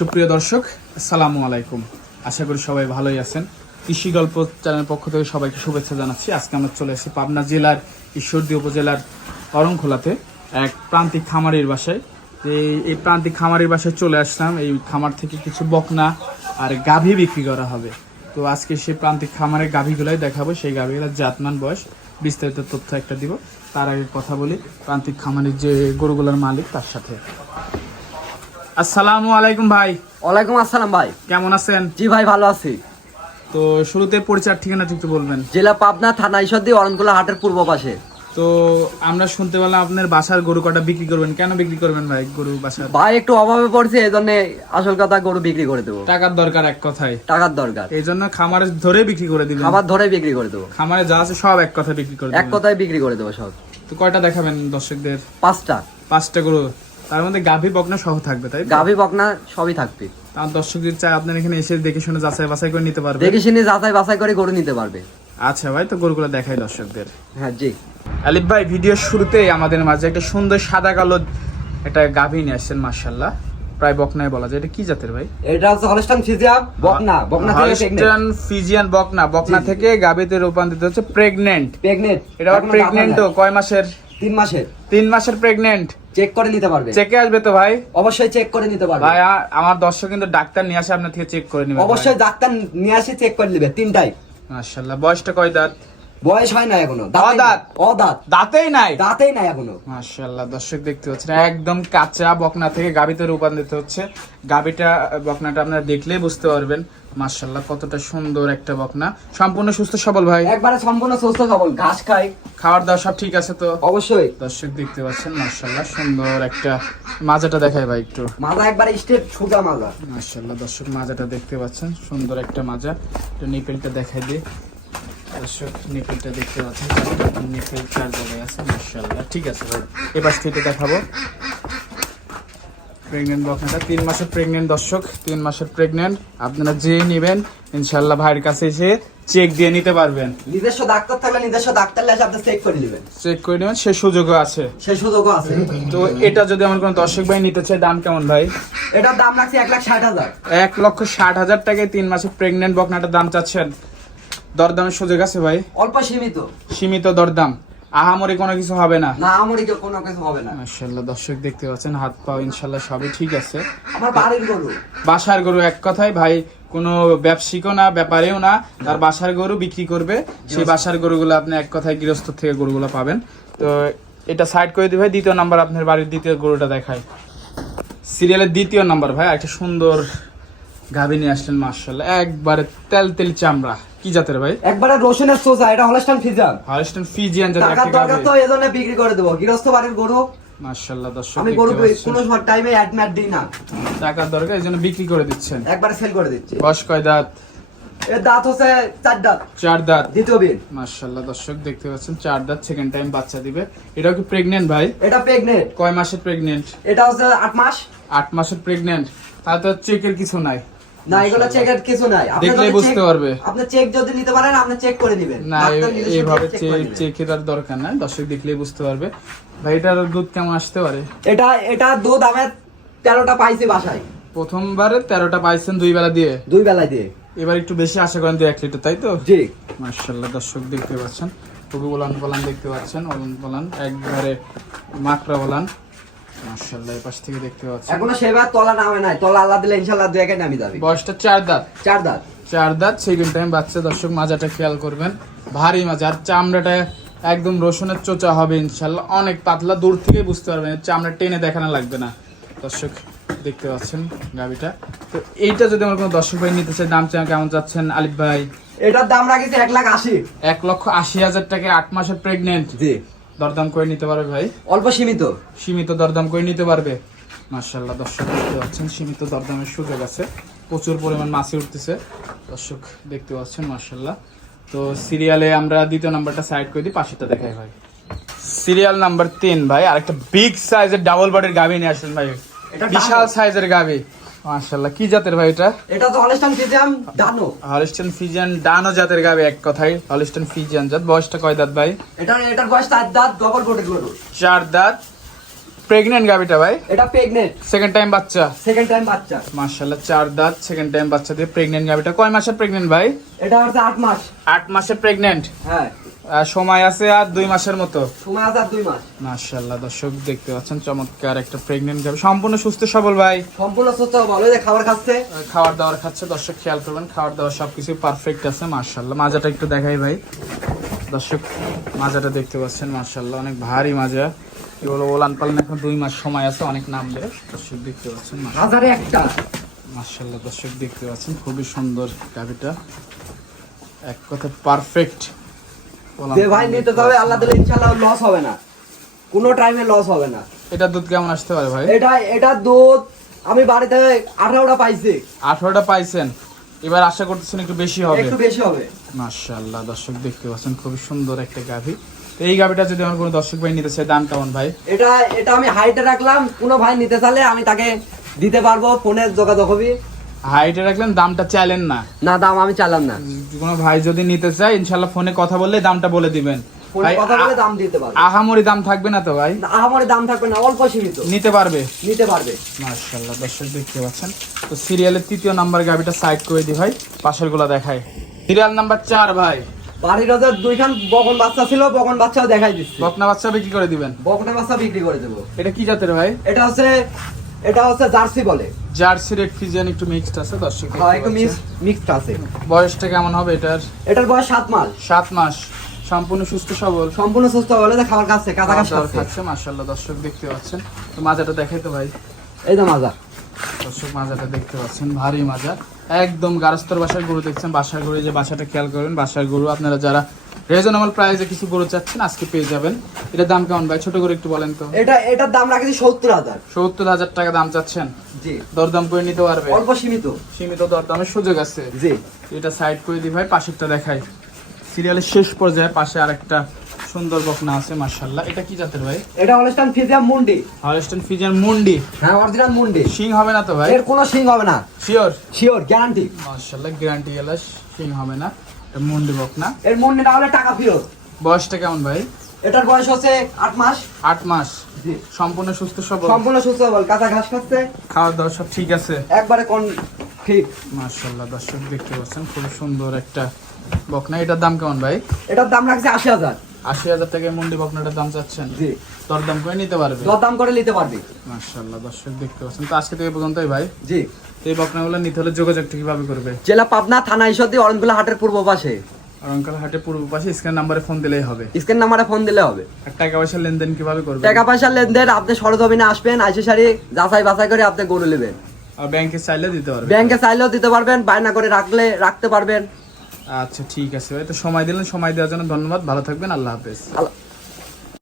সুপ্রিয় দর্শক, আসসালামু আলাইকুম। আশা করি সবাই ভালোই আছেন। কৃষি গল্প চ্যানেলের পক্ষ থেকে সবাইকে শুভেচ্ছা জানাচ্ছি। আজকে আমরা চলে এসেছি পাবনা জেলার ঈশ্বরদী উপজেলার করমখোলাতে এক প্রান্তিক খামারের বাসায়। যে এই প্রান্তিক খামারির বাসায় চলে আসলাম। এই খামার থেকে কিছু বকনা আর গাভী বিক্রি করা হবে। তো আজকে সেই প্রান্তিক খামারের গাভীগুলাই দেখাবো। সেই গাভীগুলোর জাতমান, বয়স, বিস্তারিত তথ্য একটা দিব। তার আগে কথা বলি প্রান্তিক খামারের যে গরুগুলোর মালিক, তার সাথে। আসসালামু আলাইকুম ভাই। ওয়ালাইকুম আসসালাম ভাই। কেমন আছেন? জি ভাই ভালো আছি। তো শুরুতে পরিচয় ঠিকানা একটু বলবেন। জেলা পাবনা থানা ঈশ্বরদী অরণকুলা হাটের পূর্ব পাশে। তো আমরা শুনতে পেলাম আপনার বাসার গরু কটা বিক্রি করবেন। কেন বিক্রি করবেন ভাই গরু বাসার? ভাই একটু অভাবে পড়ছে এই জন্য আসল কথা গরু বিক্রি করে দেবো। টাকার দরকার এক কথায়। টাকার দরকার। এই জন্য খামারে ধরে বিক্রি করে দিবেন। খাবার ধরে বিক্রি করে দেবো। খামারে যা আছে সব এক কথা বিক্রি করে এক দিবেন। কথায় বিক্রি করে দেবো সব। তো কয়টা দেখাবেন দর্শকদের? পাঁচটা। পাঁচটা গরু। তার মধ্যে গাভী বকনা সহ থাকবে তাই? গাভী বকনা সবই থাকবে। তার দর্শকদের চাই আপনার এখানে এসে দেখে শুনে যাচাই বাছাই করে নিতে পারবে? দেখে শুনে যাচাই বাছাই করে গরু নিতে পারবে। আচ্ছা ভাই তো গরুগুলো দেখাই দর্শকদের। হ্যাঁ জি। আলিফ ভাই ভিডিওর শুরুতেই আমাদের মাঝে একটা সুন্দর সাদা কালো একটা গাভী নিয়ে আসছেন মার্শাল্লাহ প্রায় বকনায় বলা যায়। এটা কি জাতের ভাই? এটা হচ্ছে হলস্টান ফিজিয়াম বকনা। বকনা থেকে হলস্টাইন ফিজিয়ান বকনা। বকনা থেকে গাভীতে রূপান্তরিত হচ্ছে প্রেগনেন্ট প্রেগনেন্ট এটা প্রেগনেন্ট তো কয় মাসের? তিন মাসের। তিন মাসের প্রেগনেন্ট চেক করে নিতে পারবে। চেকে আসবে তো ভাই? অবশ্যই চেক করে নিতে পারবে। ভাই আমার দর্শক কিন্তু ডাক্তার নিয়ে আসে আপনার থেকে চেক করে নেবে অবশ্যই ডাক্তার নিয়ে আসি চেক করে নেবে তিনটাই। মাশাআল্লাহ বয়সটা কয় দাঁত? বয়স হয় না এখনও অদাঁত। অদাঁত। দাঁতেই নাই? দাঁতেই নাই এখনও। মাশাআল্লাহ দর্শক দেখতে পাচ্ছেন একদম কাঁচা বকনা থেকে গাবিতে রূপান্তরিত হচ্ছে। গাবিটা বকনাটা আপনারা দেখলেই বুঝতে পারবেন মাশাআল্লাহ কতটা সুন্দর একটা বকনা। সম্পূর্ণ সুস্থ সবল ভাই? একবারে সম্পূর্ণ সুস্থ সবল ঘাস খাওয়ার দাওয়া সব ঠিক আছে তো? অবশ্যই। দর্শক দেখতে পাচ্ছেন মাশাআল্লাহ সুন্দর একটা মাজাটা দেখায় ভাই একটু। মাজা একবারে স্টেট সোজা মাজা। মাশাআল্লাহ দর্শক মাজাটা দেখতে পাচ্ছেন সুন্দর একটা মাজা। একটু নিপেলটা দেখাই দিই। দর্শক নিপেলটা দেখতে পাচ্ছেন চারটা চার জায়গায় আছে মাশাআল্লাহ। ঠিক আছে ভাই এবার থেকে দেখাবো। প্রেগনেন্ট বকনাটা তিন মাসের প্রেগনেন্ট দর্শক তিন মাসের প্রেগনেন্ট আপনারা যে নেবেন ইনশাল্লাহ ভাইয়ের কাছে এসে চেক দিয়ে নিতে পারবেন। নিজস্ব ডাক্তার থাকলে নিজস্ব ডাক্তার লেসে আপনি চেক করে নেবেন। চেক করে নেবেন সে সুযোগও আছে। সেই সুযোগও আছে। তো এটা যদি আমার কোনো দর্শক ভাই নিতে চায় দাম কেমন ভাই? এটার দাম রাখছি এক লাখ ষাট হাজার। এক লক্ষ ষাট হাজার টাকায় তিন মাসের প্রেগনেন্ট বকনাটার দাম চাচ্ছেন। দরদামের সুযোগ আছে ভাই? অল্প সীমিত। সীমিত দরদাম। আহামরি কোনো কিছু হবে না। না আমারই কেউ কোনো কিছু হবে না। মাশাল্লাহ দর্শক দেখতে পাচ্ছেন হাত পা ইনশাল্লাহ সবই ঠিক আছে। আমার বাড়ির গরু। বাসার গরু এক কথায় ভাই কোনো ব্যবসায়িকও না ব্যাপারেও না তার বাসার গরু বিক্রি করবে। সেই বাসার গরুগুলো আপনি এক কথায় গৃহস্থ থেকে গরুগুলো পাবেন। তো এটা সাইড করে দিই ভাই দ্বিতীয় নাম্বার আপনার বাড়ির দ্বিতীয় গরুটা দেখায় সিরিয়ালের দ্বিতীয় নাম্বার ভাই একটা সুন্দর গাভী নিয়ে আসলেন মার্শাল্লাহ একবারে তেল তেল চামড়া। কি জাতের ভাই? একবারে রসুনের সোজা এটা হলস্টান ফিজার হলস্টেন ফিজিয়ান জাতের দরকার গাভী। তো এই জন্য বিক্রি করে দেবো। গৃহস্থ বাড়ির গরু। মার্শাল্লাহ দর্শক আমি গরু। কোনো সময় টাইমে দিই না। টাকার দরকার এই জন্য বিক্রি করে দিচ্ছেন। একবারে সেল করে দিচ্ছি। বয়স কয় দাঁত? এর দাঁত হচ্ছে চার দাঁত। চার দাঁত। দ্বিতীয় বিন মার্শাল্লাহ দর্শক দেখতে পাচ্ছেন চার দাঁত সেকেন্ড টাইম বাচ্চা দিবে। এটাও কি প্রেগনেন্ট ভাই? এটা প্রেগনেন্ট কয় মাসের প্রেগনেন্ট এটা হচ্ছে আট মাস। আট মাসের প্রেগনেন্ট তাহলে তো চেকের কিছু নাই। না এগুলো চেকের কিছু নাই। আপনি দেখলেই বুঝতে পারবে। আপনি চেক যদি নিতে পারেন আপনি চেক করে নেবেন। না এইভাবে চেকের আর দরকার নাই দর্শক দেখলেই বুঝতে পারবে। ভাই এটার দুধ কেমন আসতে পারে? এটা এটা দুধ আমি তেরোটা পাইছি বাসায়। প্রথমবারে তেরোটা পাইছেন দুই বেলা দিয়ে? দুই বেলায় দিয়ে। এবার একটু বেশি আশা করেন তো এক লিটার তাই তো? জি। মার্শাল্লাহ দর্শক দেখতে পাচ্ছেন। খুবই বলান বলান দেখতে পাচ্ছেন অলন বলান একবারে মাকড়া বলান। মার্শাল্লাহ এই পাশ থেকে দেখতে পাচ্ছেন। এখনও তলা নামে নাই তলা আল্লাহ দিলে দুই নামি যাবে। বয়সটা চার দাঁত। চার দাঁত। চার দাঁত সেকেন্ড টাইম বাচ্চা দর্শক মাজাটা খেয়াল করবেন। ভারী আর চামড়াটা একদম রসুনের চোচা হবে ইনশাল্লাহ অনেক পাতলা দূর থেকে বুঝতে পারবেন চামড়া টেনে দেখানো লাগবে না। দর্শক দেখতে পাচ্ছেন গাবিটা তো এইটা যদি আমার কোনো দর্শক ভাই নিতে চাই দাম চাই কেমন যাচ্ছেন আলিফ ভাই? এটার দাম রাখিছে এক লাখ আশি। এক লক্ষ আশি হাজার টাকা আট মাসের প্রেগনেন্ট জি। দরদাম করে নিতে পারবে ভাই? অল্প সীমিত? সীমিত দরদাম করে নিতে পারবে। মার্শাল্লাহ দর্শক দেখতে পাচ্ছেন সীমিত দরদামের সুযোগ আছে। প্রচুর পরিমাণ মাছি উঠতেছে। দর্শক দেখতে পাচ্ছেন মার্শাল্লাহ তো সিরিয়ালে আমরা দ্বিতীয় নাম্বারটা সাইড করে দিই পাশেটা দেখাই ভাই। সিরিয়াল নাম্বার তিন ভাই আরেকটা বিগ সাইজের ডাবল বডির গাভি নিয়ে আসলেন ভাই। এটা বিশাল সাইজের গাভি। মার্শাল্লাহ কি জাতের ভাই এটা? এটা তো হলস্টান ফিজিয়াম ডানো হলিস্টন ফিজিয়ান ডানো জাতের গাভি এক কথায় হলিস্টন ফিজিয়ান জাত। বয়সটা কয় দাঁত ভাই? এটা এটার বয়স চার দাঁত ডবল কোটেড গরু। চার দাঁত। প্রেগনেন্ট গাবিটা ভাই? এটা প্রেগনেন্ট সেকেন্ড টাইম বাচ্চা? সেকেন্ড টাইম বাচ্চা। মার্শাল্লাহ চার দাঁত সেকেন্ড টাইম বাচ্চা দিয়ে প্রেগনেন্ট গাবিটা কয় মাসের প্রেগনেন্ট ভাই? এটা হচ্ছে আট মাস। আট মাসের প্রেগনেন্ট হ্যাঁ। সময় আছে আর দুই মাসের মতো? সময় আছে আর দুই মাস। মার্শাল্লাহ দর্শক দেখতে পাচ্ছেন চমৎকার একটা প্রেগনেন্ট গাবি সম্পূর্ণ সুস্থ সবল ভাই? সম্পূর্ণ সুস্থ ভালো যে খাবার খাচ্ছে। খাবার দাবার খাচ্ছে দর্শক খেয়াল করবেন খাবার দাবার সবকিছু পারফেক্ট আছে মার্শাল্লাহ মাজাটা একটু দেখাই ভাই। দর্শক মাজাটা দেখতে পাচ্ছেন মার্শাল্লাহ অনেক ভারী মাজা। এগুলো ওলান পালন এখন দুই মাস সময় আছে অনেক নামবে। দর্শক দেখতে পাচ্ছেন হাজারে একটা। মার্শাল্লাহ দর্শক দেখতে পাচ্ছেন খুবই সুন্দর গাভিটা। এক কথা পারফেক্ট যে ভাই নিতে যাবে আল্লাহ দিলে ইনশাআল্লাহ লস হবে না। কোনো টাইমে লস হবে না। এটা দুধ কেমন আসতে পারে ভাই? এটা এটা দুধ আমি বাড়িতে আঠারোটা পাইছি। আঠারোটা পাইছেন। এবার আশা করতেছেন একটু বেশি হবে। একটু বেশি হবে। মার্শাল্লাহ দর্শক দেখতে পাচ্ছেন খুবই সুন্দর একটা গাভি। এই গাভিটা যদি আমার কোনো দর্শক ভাই নিতে চায় দাম কেমন ভাই? এটা এটা আমি হাইটে রাখলাম। কোনো ভাই নিতে চাইলে আমি তাকে দিতে পারব ফোনে যোগাযোগ হবে। হাইটে রাখলেন দামটা চাইলেন না। না দাম আমি চালাম না। কোনো ভাই যদি নিতে চায় ইনশাল্লাহ ফোনে কথা বললে দামটা বলে দিবেন। কথা বলে দাম দিতে পারব। আহামরি দাম থাকবে না তো ভাই? দাম থাকবে না অল্প সীমিত। নিতে পারবে? নিতে পারবে। মার্শাল্লাহ দর্শক দেখতে পাচ্ছেন। তো সিরিয়ালের তৃতীয় নাম্বার গাভিটা সাইড করে দি ভাই পাশেরগুলা দেখায়। সিরিয়াল নাম্বার চার ভাই। বাড়ির ওদের দুইখান বকন বাচ্চা ছিল বকন বাচ্চাও দেখাই দিচ্ছি। বকনা বাচ্চা বিক্রি করে দিবেন। বকনা বাচ্চা বিক্রি করে দেবো। এটা কি জাতের ভাই? এটা হচ্ছে এটা হচ্ছে জার্সি বলে। জার্সি রেড ফিজিয়ান একটু মিক্সড আছে দর্শক হ্যাঁ, একটু মিক্সড আছে। বয়সটা কেমন হবে এটার? এটার বয়স সাত মাস। সাত মাস। সম্পূর্ণ সুস্থ সবল? সম্পূর্ণ সুস্থ হলে যে খাবার খাচ্ছে কাঁচা দাবার খাচ্ছে মাশাল্লাহ দর্শক দেখতে পাচ্ছেন। তো মাজাটা দেখাই তো ভাই। এই তো মাজা। দর্শক মাজাটা দেখতে পাচ্ছেন ভারী মাজা। একদম গারস্তর বাসার গরু দেখছেন বাসার গরু যে বাসাটা খেয়াল করবেন বাসার গরু। আপনারা যারা রিজনেবল প্রাইসে কিছু গরু চাচ্ছেন আজকে পেয়ে যাবেন। এটার দাম কেমন ভাই? ছোট করে একটু বলেন তো। এটা এটার দাম রাখেছি সত্তর হাজার। সত্তর হাজার টাকা দাম চাচ্ছেন? জি। দরদাম করে নিতে পারবে? অল্প সীমিত। সীমিত দরদামের সুযোগ আছে। জি। এটা সাইড করে দিই ভাই পাশেরটা দেখাই। সিরিয়ালের শেষ পর্যায়ে পাশে আরেকটা সুন্দর বকনা আছে মার্শাল্লাহ এটা কি জাতের ভাই? এটা হলস্টান ফিজিয়াম মুন্ডি হলস্টেন ফিজিয়ান মুন্ডি হ্যাঁ অরিজিনাল মুন্ডি সিং হবে না তো ভাই? এর কোনো সিং হবে না। শিওর শিওর গ্যারান্টি মার্শাল্লাহ গ্যারান্টি গেলা শিং হবে না। এটা মুন্ডি বকনা এর মন না হলে টাকা ফেরত। বয়সটা কেমন ভাই? এটার বয়স হচ্ছে আট মাস। আট মাস। সম্পূর্ণ সুস্থ সবল? সম্পূর্ণ সুস্থ বল কাঁচা ঘাস খাচ্ছে। খাওয়া দাওয়া সব ঠিক আছে? একবারে কোন ঠিক। মাশাল্লাহ দর্শক দেখতে পাচ্ছেন খুব সুন্দর একটা বকনা এটার দাম কেমন ভাই? এটার দাম রাখছে আশি হাজার। আশি হাজার টাকা মুন্ডি বকনাটার দাম চাচ্ছেন? জি। দরদাম করে নিতে পারবে? দর দাম করে নিতে পারবি। মার্শাল্লাহ দর্শক দেখতে পাচ্ছেন। তো আজকে থেকে পর্যন্তই ভাই। জি। এই বকনাগুলো নিতে হলে যোগাযোগটা কীভাবে করবে। জেলা পাবনা থানা ঈশ্বরদী অরণকুলা হাটের পূর্ব পাশে। অরঙ্কাল হাটে পূর্ব পাশে স্ক্যান নাম্বারে ফোন দিলেই হবে। স্ক্রিন নাম্বারে ফোন দিলে হবে। আর টাকা পয়সা লেনদেন কীভাবে করবে টাকা পয়সার লেনদেন আপনি সরজমিনে আসবেন আইসে সারি যাচাই বাছাই করে আপনি গরু নেবেন। আর ব্যাংকে চাইলে দিতে পারবে ব্যাংকে চাইলেও দিতে পারবেন বায়না করে রাখলে রাখতে পারবেন। আচ্ছা ঠিক আছে ভাই। তো সময় দিলেন, সময় দেওয়ার জন্য ধন্যবাদ। ভালো থাকবেন, আল্লাহ হাফেজ।